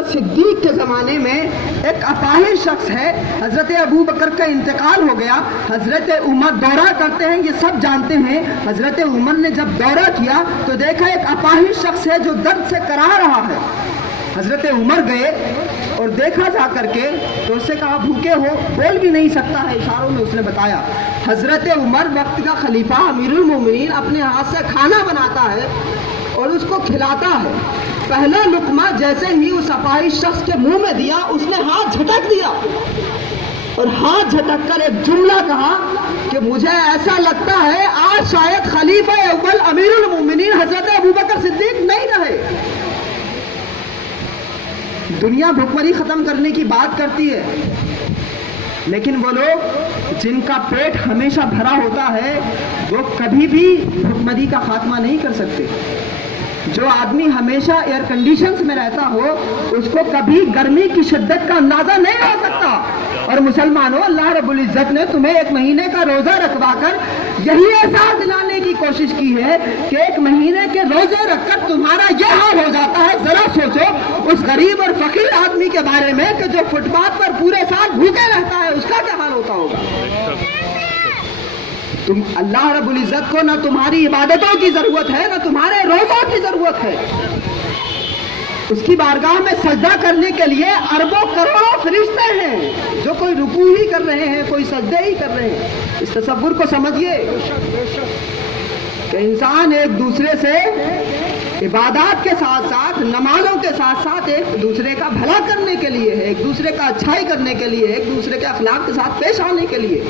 بکر صدیق کے زمانے میں ایک اپاہج شخص ہے، حضرت ابو بکر کا انتقال ہو گیا، حضرت عمر دورہ کرتے ہیں، یہ سب جانتے ہیں۔ حضرت عمر نے جب دورہ کیا تو دیکھا ایک اپاہج شخص ہے جو درد سے کرا رہا ہے۔ حضرت عمر گئے اور دیکھا جا کر کے تو اس سے کہا بھوکے ہو؟ بول بھی نہیں سکتا ہے، اشاروں میں اس نے بتایا۔ حضرت عمر وقت کا خلیفہ امیر المومنین اپنے ہاتھ سے کھانا بناتا ہے اور اس کو کھلاتا ہے۔ پہلا لقمہ جیسے ہی اس اپاہج شخص کے منہ میں دیا، اس نے ہاتھ جھٹک دیا اور ہاتھ جھٹک کر ایک جملہ کہا کہ مجھے ایسا لگتا ہے آج شاید خلیفہ اول امیر المومنین حضرت ابوبکر صدیق نہیں رہے۔ دنیا بھوکمری ختم کرنے کی بات کرتی ہے، لیکن وہ لوگ جن کا پیٹ ہمیشہ بھرا ہوتا ہے وہ کبھی بھی بھوکمری کا خاتمہ نہیں کر سکتے۔ جو آدمی ہمیشہ ایئر کنڈیشنز میں رہتا ہو اس کو کبھی گرمی کی شدت کا اندازہ نہیں ہو سکتا۔ اور مسلمانوں، اللہ رب العزت نے تمہیں ایک مہینے کا روزہ رکھوا کر یہی احساس دلانے کی کوشش کی ہے کہ ایک مہینے کے روزے رکھ کر تمہارا یہ حال ہو جاتا ہے۔ ذرا سوچو اس غریب اور فقیر آدمی کے بارے میں کہ جو فٹ پاتھ پر پورے سال بھوکے رہتا ہے، اس کا کیا حال ہوتا ہوگا۔ تم اللہ رب العزت کو نہ تمہاری عبادتوں کی ضرورت ہے، نہ تمہارے روزوں کی ضرورت ہے۔ اس کی بارگاہ میں سجدہ کرنے کے لیے اربوں کروڑوں فرشتے ہیں جو کوئی رکوع ہی کر رہے ہیں، کوئی سجدے ہی کر رہے ہیں۔ اس تصور کو سمجھیے کہ انسان ایک دوسرے سے عبادات کے ساتھ ساتھ، نمازوں کے ساتھ ساتھ ایک دوسرے کا بھلا کرنے کے لیے ہے، ایک دوسرے کا اچھائی کرنے کے لیے، ایک دوسرے کے اخلاق کے ساتھ پیش آنے کے لیے۔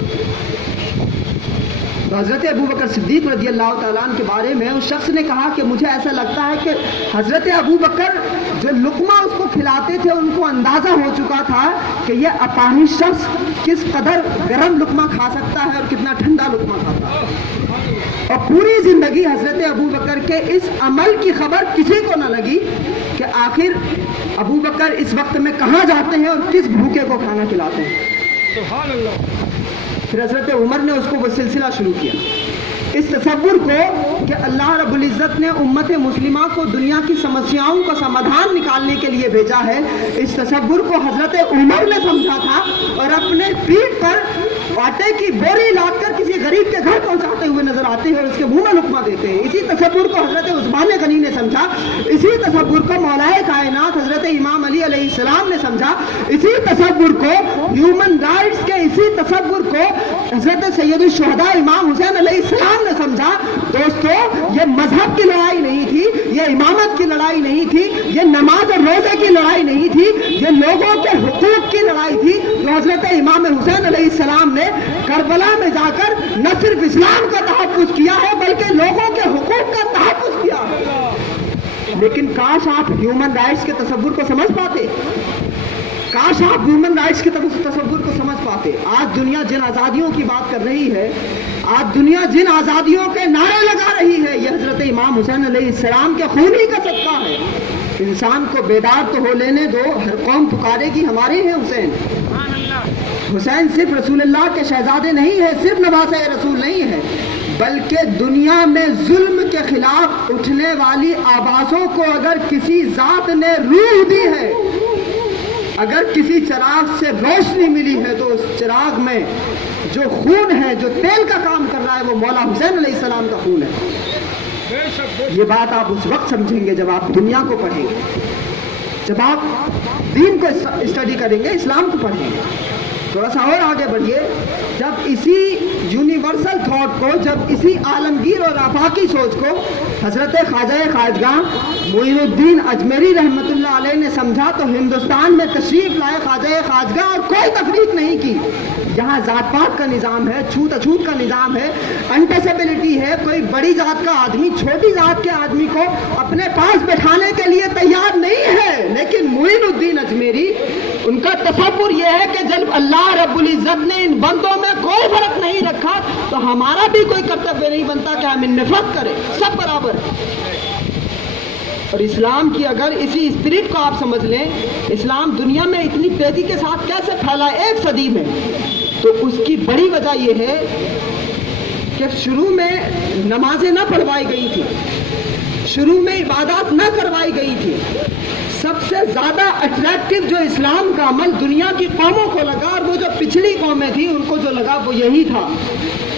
تو حضرت ابوبکر صدیق رضی اللہ تعالیٰ عنہ کے بارے میں اس شخص نے کہا کہ مجھے ایسا لگتا ہے کہ حضرت ابوبکر جو لقمہ اس کو کھلاتے تھے ان کو اندازہ ہو چکا تھا کہ یہ اپاہج شخص کس قدر گرم لقمہ کھا سکتا ہے اور کتنا ٹھنڈا لقمہ کھاتا ہے۔ اور پوری زندگی حضرت ابوبکر کے اس عمل کی خبر کسی کو نہ لگی کہ آخر ابوبکر اس وقت میں کہاں جاتے ہیں اور کس بھوکے کو کھانا کھلاتے ہیں۔ سبحان اللہ۔ پھر حضرت عمر نے اس کو وہ سلسلہ شروع کیا، اس تصور کو کہ اللہ رب العزت نے امت مسلمہ کو دنیا کی سمسیاؤں کا سمادھان نکالنے کے لیے بھیجا ہے۔ اس تصور کو حضرت عمر نے سمجھا تھا اور اپنے پیٹھ پر آٹے کی بوری لاد کر کسی غریب کے گھر پہنچاتے ہوئے نظر آتے ہیں اور اس کے منہ میں لقمہ دیتے ہیں۔ اسی تصور کو حضرت عثمان غنی نے سمجھا، اسی تصور کو مولا کائنات حضرت امام علی علیہ السلام نے سمجھا، اسی تصور کو ہیومن رائٹس کے اسی تصور کو حضرت سید الشہداء امام حسین علیہ السلام نے سمجھا۔ دوستو، یہ مذہب کی لڑائی نہیں تھی، یہ امامت کی لڑائی نہیں تھی، یہ نماز اور روزے کی لڑائی نہیں تھی، یہ لوگوں کے حقوق کی لڑائی تھی جو حضرت امام حسین علیہ السلام نے کربلا میں جا کر نہ صرف اسلام کا تحفظ کیا ہے بلکہ لوگوں کے حقوق کا تحفظ کیا ہے۔ لیکن کاش آپ ہیومن رائٹس کے تصور کو سمجھ پاتے، کاش آپ ہیومن رائٹس کے تصور کو سمجھ پاتے۔ آج دنیا جن آزادیوں کی بات کر رہی ہے، آج دنیا جن آزادیوں کے نعرے لگا رہی ہے، یہ حضرت امام حسین علیہ السلام کے خون ہی کا صدقہ ہے۔ انسان کو بیدار تو ہو لینے دو، ہر قوم پکارے گی ہمارے ہیں حسین۔ حسین صرف رسول اللہ کے شہزادے نہیں ہے، صرف نواسہ رسول نہیں ہے، بلکہ دنیا میں ظلم کے خلاف اٹھنے والی آوازوں کو اگر کسی ذات نے روح دی ہے، اگر کسی چراغ سے روشنی ملی ہے تو اس چراغ میں جو خون ہے، جو تیل کا کام کر رہا ہے، وہ مولا حسین علیہ السلام کا خون ہے۔ یہ بات آپ اس وقت سمجھیں گے جب آپ دنیا کو پڑھیں گے، جب آپ دین کو اسٹڈی کریں گے، اسلام کو پڑھیں گے۔ تھوڑا سا اور آگے بڑھیے، جب اسی یونیورسل تھاٹ کو، جب اسی عالمگیر اور آفاقی سوچ کو حضرت خواجہ خواجگاہ معین الدین اجمیری رحمۃ اللہ علیہ نے سمجھا تو ہندوستان میں تشریف لائے خواجہ خواجگاہ اور کوئی تفریق نہیں کی۔ جہاں ذات پات کا نظام ہے، چھوت اچھوت کا نظام ہے، انٹچیبلٹی ہے، کوئی بڑی ذات کا آدمی چھوٹی ذات کے آدمی کو اپنے پاس بٹھانے کے لیے تیار نہیں ہے۔ لیکن معین الدین اجمیری، ان کا تصور یہ ہے کہ جب اللہ رب العزت نے ان بندوں میں کوئی فرق نہیں رکھا تو ہمارا بھی کوئی کرتویہ نہیں بنتا کہ ہم ان نفرت کریں، سب برابر ہے۔ اور اسلام کی اگر اسی اسپرٹ کو آپ سمجھ لیں، اسلام دنیا میں اتنی تیزی کے ساتھ کیسے پھیلا ایک صدی میں، تو اس کی بڑی وجہ یہ ہے کہ شروع میں نمازیں نہ پڑھوائی گئی تھی، شروع میں عبادات نہ کروائی گئی تھی، سب سے زیادہ اٹریکٹیو جو اسلام کا عمل دنیا کی قوموں کو لگا، اور وہ جو پچھڑی قومیں تھیں ان کو جو لگا وہ یہی تھا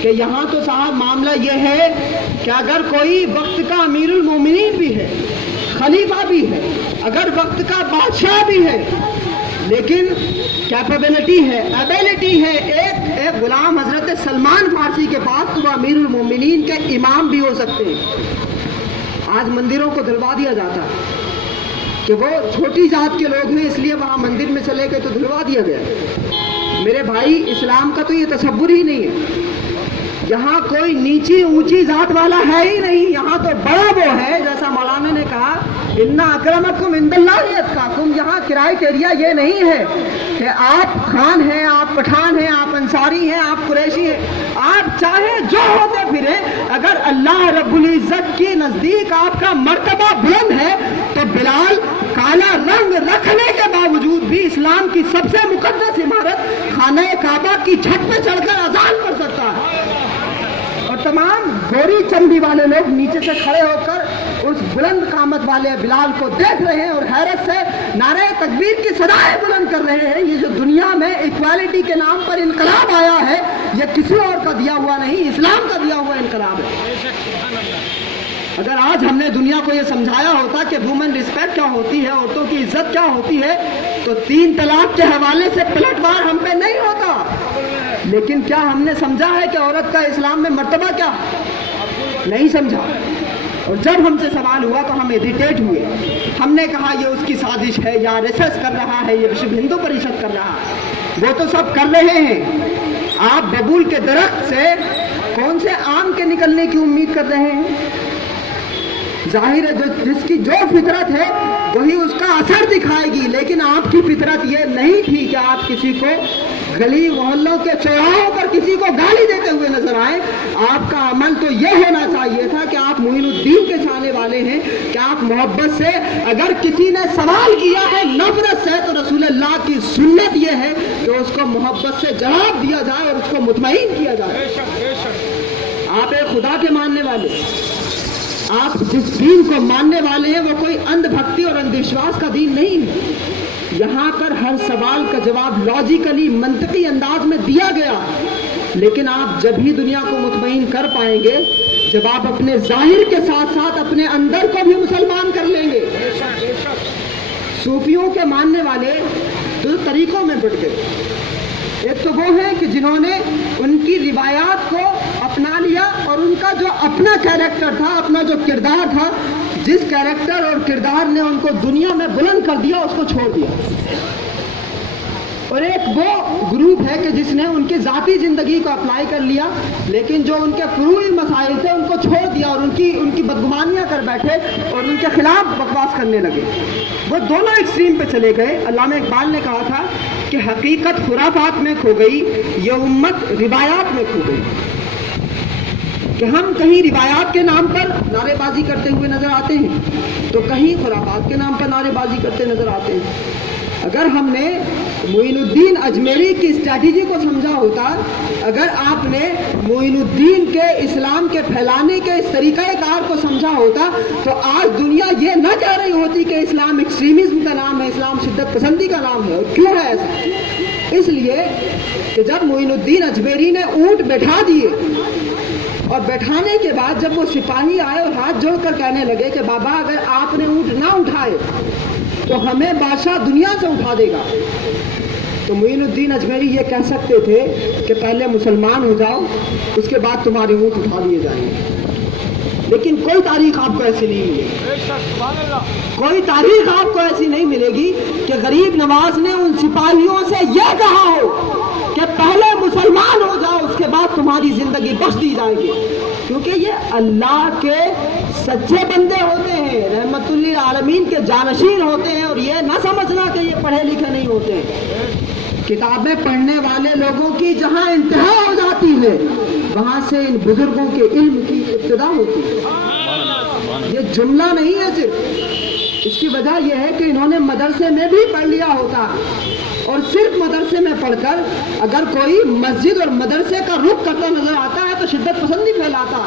کہ یہاں تو صاحب معاملہ یہ ہے کہ اگر کوئی وقت کا امیر المومنین بھی ہے، خلیفہ بھی ہے، اگر وقت کا بادشاہ بھی ہے، لیکن کیپیبلٹی ہے، ایبیلٹی ہے ایک غلام حضرت سلمان فارسی کے پاس، تو وہ امیر المومنین کے امام بھی ہو سکتے ہیں۔ آج مندروں کو دھلوا دیا جاتا ہے کہ وہ چھوٹی ذات کے لوگ ہیں، اس لیے وہاں مندر میں چلے گئے تو دھلوا دیا گیا۔ میرے بھائی، اسلام کا تو یہ تصور ہی نہیں ہے، یہاں کوئی نیچی اونچی ذات والا ہے ہی نہیں، یہاں تو بڑا وہ ہے، جیسا مولانا نے کہا ان اکرمکم عند اللہ اتقاکم۔ یہاں کرائیٹیریا یہ نہیں ہے کہ آپ خان ہیں، آپ پٹھان ہیں، آپ انصاری ہیں، آپ قریشی ہیں، آپ چاہے جو ہوتے پھرے، اگر اللہ رب العزت کے نزدیک آپ کا مرتبہ بلند ہے تو بلال کالا رنگ رکھنے کے باوجود بھی اسلام کی سب سے مقدس عمارت خانہ کعبہ کی چھت پہ چڑھ کر اذان پڑھ سکتا ہے، اور تمام گوری چمڑی والے لوگ نیچے سے کھڑے ہو کر اس بلند قامت والے بلال کو دیکھ رہے ہیں اور حیرت سے نعرہ تکبیر کی صدائیں بلند کر رہے ہیں۔ یہ جو دنیا میں ایکوالٹی کے نام پر انقلاب آیا ہے، یہ کسی اور کا دیا ہوا نہیں، اسلام کا دیا ہوا انقلاب ہے۔ اگر آج ہم نے دنیا کو یہ سمجھایا ہوتا کہ وومن رسپیکٹ کیا ہوتی ہے، عورتوں کی عزت کیا ہوتی ہے، تو 3 طلاق کے حوالے سے پلٹوار ہم پہ نہیں ہوتا۔ لیکن کیا ہم نے سمجھا ہے کہ عورت کا اسلام میں مرتبہ کیا؟ نہیں سمجھا، اور جب ہم سے سوال ہوا تو ہم اریٹیٹ ہوئے۔ ہم نے کہا یہ اس کی سازش ہے، یا ریسرچ کر رہا ہے، یہ وشو ہندو پریشد کر رہا ہے، وہ تو سب کر رہے ہیں۔ آپ ببول کے درخت سے کون سے آم کے نکلنے کی امید کر رہے ہیں؟ ظاہر ہے جس کی جو فطرت ہے وہی اس کا اثر دکھائے گی، لیکن آپ کی فطرت یہ نہیں تھی کہ آپ کسی کو گلی محلوں کے چوراہوں پر کسی کو گالی دیتے ہوئے نظر آئے۔ آپ کا عمل تو یہ ہونا چاہیے تھا کہ آپ معین الدین کے چاہنے والے ہیں، کہ آپ محبت سے، اگر کسی نے سوال کیا ہے نفرت سے، تو رسول اللہ کی سنت یہ ہے کہ اس کو محبت سے جواب دیا جائے اور اس کو مطمئن کیا جائے۔ آپ ایک خدا کے ماننے والے، آپ جس دین کو ماننے والے ہیں وہ کوئی اندھ بھکتی اور اندھ وشواس کا دین نہیں ہے۔ یہاں پر ہر سوال کا جواب لاجیکلی منطقی انداز میں دیا گیا، لیکن آپ جب ہی دنیا کو مطمئن کر پائیں گے جب آپ اپنے ظاہر کے ساتھ ساتھ اپنے اندر کو بھی مسلمان کر لیں گے۔ صوفیوں کے ماننے والے دو طریقوں میں بٹ گئے۔ ایک تو وہ ہیں کہ جنہوں نے ان کی روایات کو اپنا لیا اور ان کا جو اپنا کیریکٹر تھا، اپنا جو کردار تھا، جس کیریکٹر اور کردار نے ان کو دنیا میں بلند کر دیا اس کو چھوڑ دیا۔ اور ایک وہ گروپ ہے کہ جس نے ان کی ذاتی زندگی کو اپلائی کر لیا، لیکن جو ان کے فروعی مسائل تھے ان کو چھوڑ دیا اور ان کی بدگمانیاں کر بیٹھے اور ان کے خلاف بکواس کرنے لگے۔ وہ دونوں ایکسٹریم پہ چلے گئے۔ علامہ اقبال نے کہا تھا کہ حقیقت خرافات میں کھو گئی، یہ امت روایات میں کھو گئی۔ کہ ہم کہیں روایات کے نام پر نعرے بازی کرتے ہوئے نظر آتے ہیں تو کہیں خرافات کے نام پر نعرے بازی کرتے نظر آتے ہیں۔ اگر ہم نے معین الدین اجمیری کی اسٹریٹجی کو سمجھا ہوتا، اگر آپ نے معین الدین کے اسلام کے پھیلانے کے اس طریقہ کار کو سمجھا ہوتا تو آج دنیا یہ نہ کہہ رہی ہوتی کہ اسلام ایکسٹریمزم کا نام ہے، اسلام شدت پسندی کا نام ہے۔ اور کیوں ہے ایسا؟ اس لیے کہ جب معین الدین اجمیری نے اونٹ بٹھا دیے اور بیٹھانے کے بعد جب وہ سپاہی آئے اور ہاتھ جوڑ کر کہنے لگے کہ بابا اگر آپ نے اونٹ نہ اٹھائے تو ہمیں بادشاہ دنیا سے اٹھا دے گا، تو معین الدین اجمیری یہ کہہ سکتے تھے کہ پہلے مسلمان ہو جاؤ اس کے بعد تمہارے اونٹ اٹھا دیے جائیں گے۔ لیکن کوئی تاریخ آپ کو ایسی نہیں ملے گی، کوئی تاریخ آپ کو ایسی نہیں ملے گی کہ غریب نواز نے ان سپاہیوں سے یہ کہا ہو کہ پہلے مسلمان ہو جاؤ اس کے بعد تمہاری زندگی بخش دی جائے گی، کیونکہ یہ اللہ کے سچے بندے ہوتے ہیں، رحمت للعالمین کے جانشین ہوتے ہیں، اور یہ نہ سمجھنا کہ یہ پڑھے لکھے نہیں ہوتے ہیں۔ کتابیں پڑھنے والے لوگوں کی جہاں انتہا ہو جاتی ہے وہاں سے ان بزرگوں کے علم کی ابتدا ہوتی ہے۔ یہ جملہ نہیں ہے صرف، اس کی وجہ یہ ہے کہ انہوں نے مدرسے میں بھی پڑھ لیا ہوتا، اور صرف مدرسے میں پڑھ کر اگر کوئی مسجد اور مدرسے کا رخ کرتا نظر آتا ہے تو شدت پسندی پھیلاتا،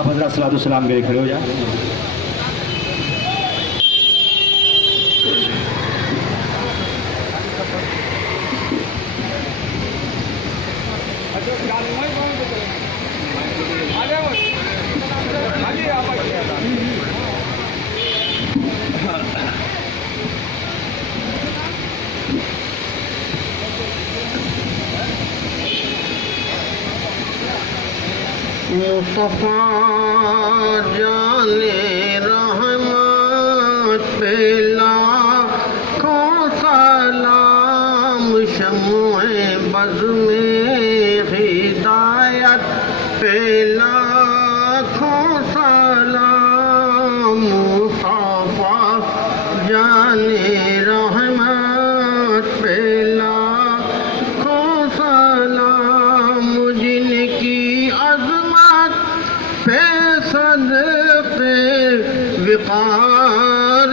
آپ حضرات صلاۃ السلام کے لیے کھڑے ہو جائیں. مصطفیٰ جانے رحمت پہ لاکھوں سلام، شمع بز میں ہدایت پہ لاکھوں سلام. مصطفیٰ جانے رحمت پہ لاکھوں سلام، جن کی عظمت پہ صدقے وقار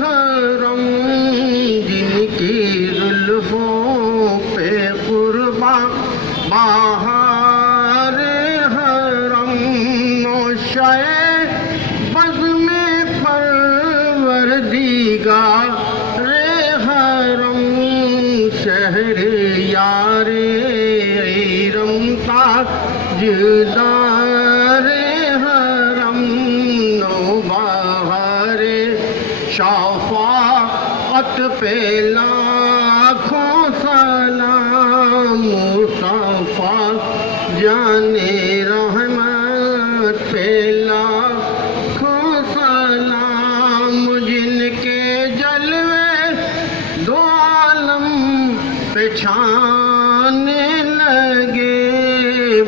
حرم، جن کی زلفوں پہ قرباں بہار حرم. نوشے بز میں پروردگار حرم، شہر یار ایرم تاجدار حرم. نوبہار شفاعت پہ لاکھوں سلام، مصطفیٰ جانے رحمت پہ لاکھوں سلام، جن کے جلوے دو عالم پہ چھانے لگے،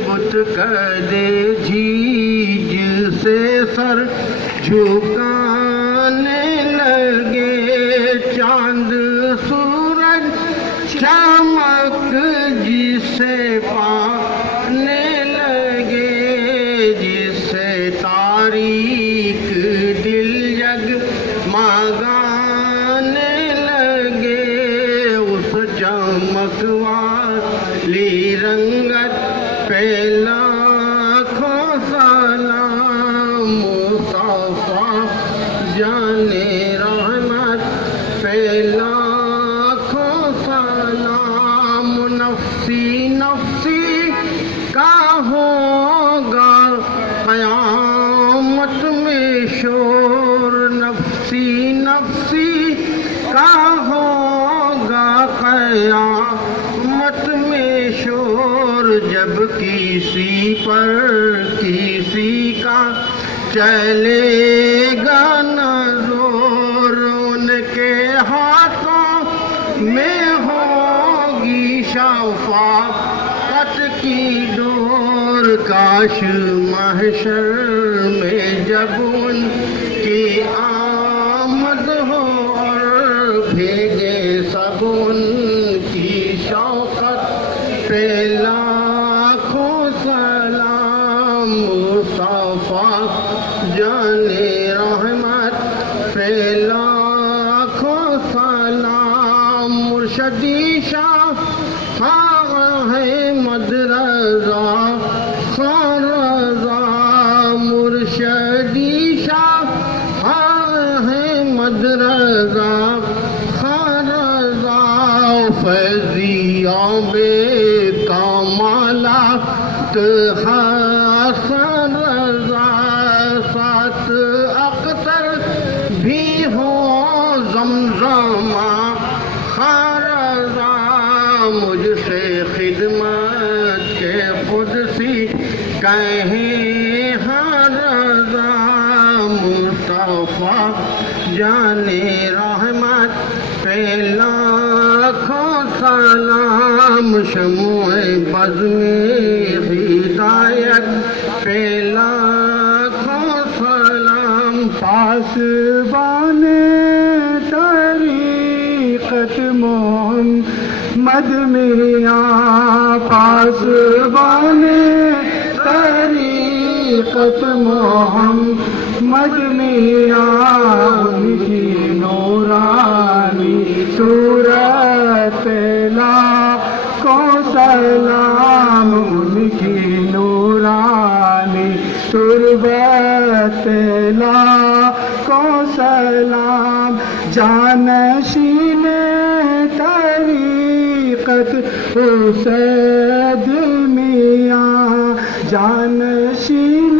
بت کدے جھیج سے سر جھکانے لگے، چاند سورج چمک جسے پانے لگے، جسے تاریک دل جگمگانے لگے، اس چمک والی رنگت پہ لاکھوں سلام. مصطفیٰ جانے رحمت پہ لاکھوں سلام. نفسی نفسی کا ہوگا قیامت میں شور، نفسی نفسی کا ہوگا قیامت میں شور، جب کسی پر کسی کا چلے گا نہ زور، ان کے ہاتھوں میں ہوگی شفاعت کی ڈور. کاش محشر میں جب ان کی آمد ہو اور بھیگے سب ان کی شوقت پہ لاکھوں سلام. مصطفیٰ جانے رحمت پہ لاکھوں سلام. مرشدی شاہ احمد رضا خان رضا، مرشدی شاہ احمد رضا خان رضا، فیضیوں بے کمالات حسن رضا، سات اختر بھی ہو زمزمہ خان رضا، مجھ سے خدمت کے قدسی کہیں ہاں رضا. مصطفیٰ جانے رحمت پہ لاکھوں سلام، شمع بز میں ہدایت پہ لاکھوں سلام. پاسبان طریقت محمد میاں، پاسبان طریقت محمد میاں، ان کی نورانی صورت لاکھوں سلام، ان کی نورانی تربت جانشین طریقت اسد میاں، جانشین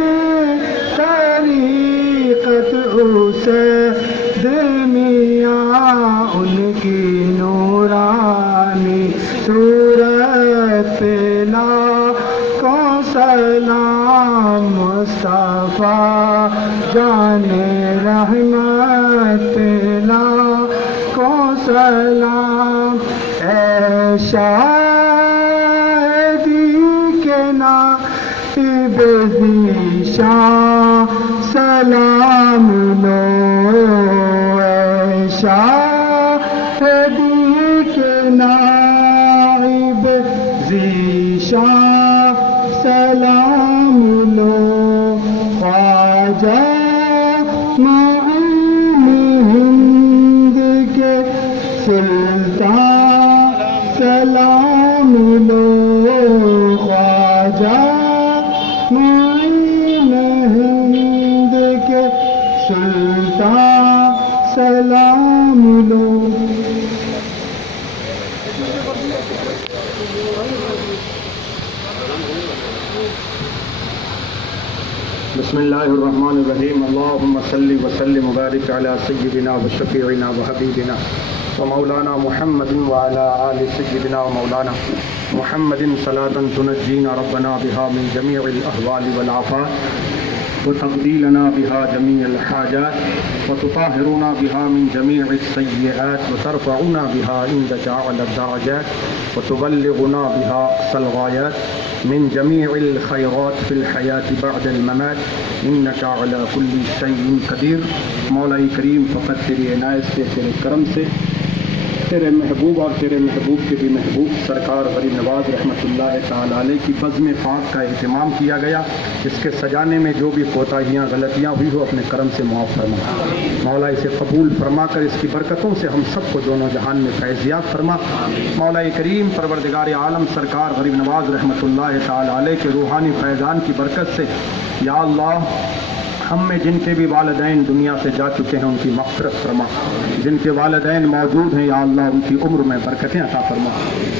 طریقت اسد میاں، ان کی نورانی صورت پہ لاکھوں سلام، مصطفیٰ جان رحمت پہ لاکھوں سلام، اے شادی کے نائب ذیشان سلام لو، اے شادی کے نائب ذیشان سلام لو، خواجہ معین ہند کے سلطان سلام لو، خواجہ معین ہند کے سلطان سلام لو۔ بسم اللہ الرحمن الرحیم، اللہم صلی وسلم وبارک علی سیدنا و شفیعنا و حبیبنا و مولانا محمد وعلی آل سیدنا و مولانا محمد صلاۃ تنجینا ربنا بها من جمیع الاحوال والآفات وتقضی لنا بها جمیع الحاجات وتطہرنا بها من جمیع السیئات وترفعنا بها عندک اعلی الدرجات وتبلغنا بها اقصى الغایات من جمیع الخیرات فی الحیاة بعد الممات انک علی کل شیء قدیر۔ مولا کریم فقط تیری عنایت سے، تیرے کرم سے، تیرے محبوب اور تیرے محبوب کے بھی محبوب سرکار غریب نواز رحمۃ اللہ تعالی علیہ کی بزم پاک کا اہتمام کیا گیا، اس کے سجانے میں جو بھی کوتاہیاں غلطیاں ہوئی ہو اپنے کرم سے معاف فرما مولا، اسے قبول فرما کر اس کی برکتوں سے ہم سب کو دونوں جہان میں فیضیاب فرما مولا کریم۔ پروردگار عالم سرکار غریب نواز رحمۃ اللہ تعالی علیہ کے روحانی فیضان کی برکت سے یا اللہ ہم میں جن کے بھی والدین دنیا سے جا چکے ہیں ان کی مغفرت فرما، جن کے والدین موجود ہیں یا اللہ ان کی عمر میں برکتیں عطا فرما۔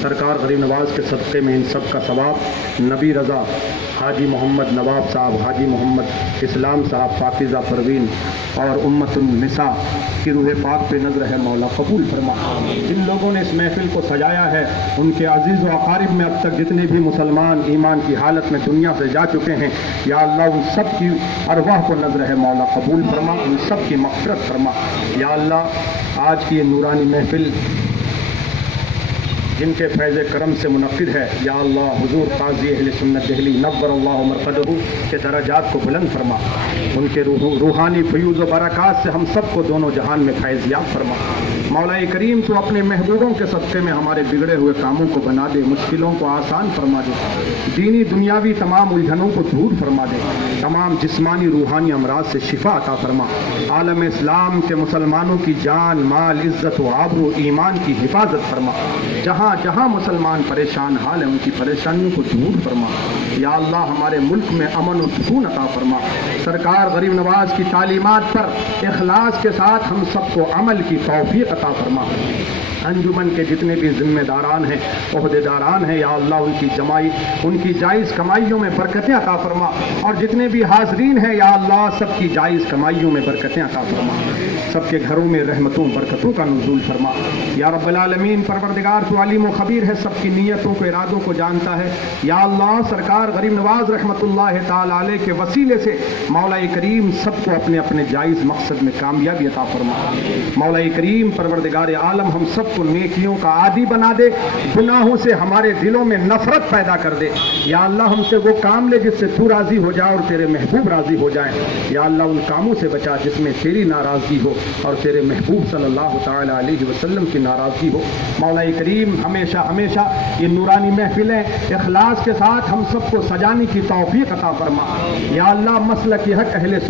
سرکار غریب نواز کے صدقے میں ان سب کا ثواب نبی رضا حاجی محمد نواب صاحب، حاجی محمد اسلام صاحب، پاکیزہ پروین اور امت النساء کی روح پاک پہ نظر ہے مولا، قبول فرما۔ جن لوگوں نے اس محفل کو سجایا ہے ان کے عزیز و اقارب میں اب تک جتنے بھی مسلمان ایمان کی حالت میں دنیا سے جا چکے ہیں یا اللہ ان سب کی ارواح کو نظر ہے مولا، قبول فرما، ان سب کی مغفرت فرما یا اللہ۔ آج کی یہ نورانی محفل جن کے فیض کرم سے منعقد ہے یا اللہ حضور قاضی اہل سنت دہلی نور اللہ مرقدہ کے درجات کو بلند فرما، ان کے روحانی فیوز و برکات سے ہم سب کو دونوں جہان میں فیضیاب فرما مولا کریم۔ تو اپنے محبوبوں کے صدقے میں ہمارے بگڑے ہوئے کاموں کو بنا دے، مشکلوں کو آسان فرما دے، دینی دنیاوی تمام الجھنوں کو دور فرما دے، تمام جسمانی روحانی امراض سے شفا عطا فرما، عالم اسلام کے مسلمانوں کی جان مال عزت و آبرو ایمان کی حفاظت فرما، جہاں جہاں مسلمان پریشان حال ہیں ان کی پریشانیوں کو دور فرما یا اللہ۔ ہمارے ملک میں امن و سکون عطا فرما، سرکار غریب نواز کی تعلیمات پر اخلاص کے ساتھ ہم سب کو عمل کی توفیق عطا فرما۔ انجمن کے جتنے بھی ذمہ داران ہیں عہدے داران ہیں یا اللہ ان کی جائز کمائیوں میں برکتیں عطا فرما، اور جتنے بھی حاضرین ہیں یا اللہ سب کی جائز کمائیوں میں برکتیں عطا فرما، سب کے گھروں میں رحمتوں برکتوں کا نزول فرما یا رب العالمین۔ پروردگار تو علیم و خبیر ہے، سب کی نیتوں کو ارادوں کو جانتا ہے یا اللہ۔ سرکار غریب نواز رحمۃ اللہ تعالی علیہ کے وسیلے سے مولا کریم سب کو اپنے اپنے جائز مقصد میں کامیابی عطا فرما مولا کریم۔ پروردگار عالم ہم سب کو نیکیوں کا عادی بنا دے، گناہوں سے ہمارے دلوں میں نفرت پیدا کر دے یا اللہ۔ ہم سے وہ کام لے جس سے تو راضی ہو جائے اور تیرے محبوب راضی ہو جائیں یا اللہ۔ ان کاموں سے بچا جس میں تیری ناراضگی ہو اور تیرے محبوب صلی اللہ تعالی علیہ وسلم کی ناراضگی ہو مولا کریم۔ ہمیشہ ہمیشہ یہ نورانی محفلیں اخلاص کے ساتھ ہم سب کو سجانے کی توفیق عطا فرما یا اللہ۔ مسلک حق اہل سنت